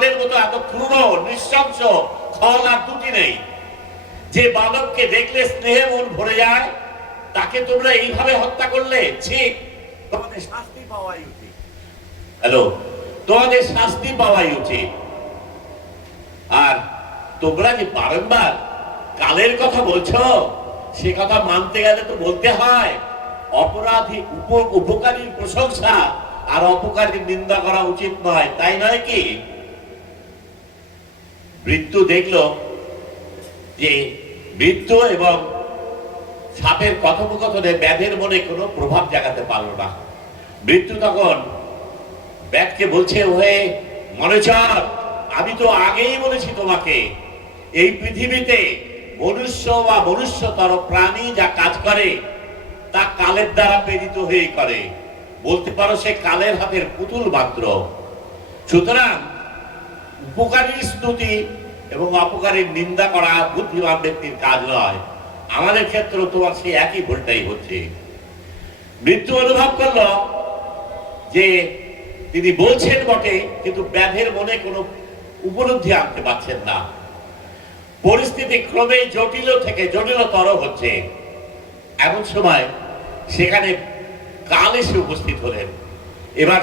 তোমাদের মতো এত ক্রূর নৃশংস খল আর ত্রুটি নেই। যে বালককে দেখলে স্নেহে মন ভরে যায় তাকে তোমরা এইভাবে হত্যা করলে, ঠিক তোমাদের শাস্তি পাওয়াই উচিত। হ্যালো, তোমাদের শাস্তি পাওয়াই উচিত। আর তোমরা যে বারংবার কালের কথা বলছো, সে কথা মানতে গেলে তো বলতে হয় অপরাধী উপকারীর প্রশংসা আর অপকারীর নিন্দা করা উচিত নয়, তাই নয় কি? মৃত্যু দেখলো যে মৃত্যু এবং সাপের কথোপকথনে ব্যাধের মনে কোনো প্রভাব জাগাতে পারলো না। মৃত্যু তখন ব্যাধকে বলছে, ওহে মনোচর, আমি তো আগেই বলেছি তোমাকে, এই পৃথিবীতে মনুষ্য বা মনুষ্যতর প্রাণী যা কাজ করে তা কালের দ্বারা প্রেরিত হয়ে করে। বলতে পারো সে কালের হাতের পুতুল মাত্র। সুতরাং উপকারীর স্তুতি এবং অপকারীর নিন্দা করা বুদ্ধিমান ব্যক্তির কাজ নয়। আমাদের ক্ষেত্রে তোমার সেই একই ভুলটাই হচ্ছে। মৃত্যু অনুভব করলো যে তিনি বলছেন বটে, কিন্তু ব্যাধের মনে কোনো উপলব্ধি আনতে পারছেন না। পরিস্থিতি ক্রমে জটিল থেকে জটিলতর হচ্ছে। এমন সময় সেখানে কাল এসে উপস্থিত হলেন। এবার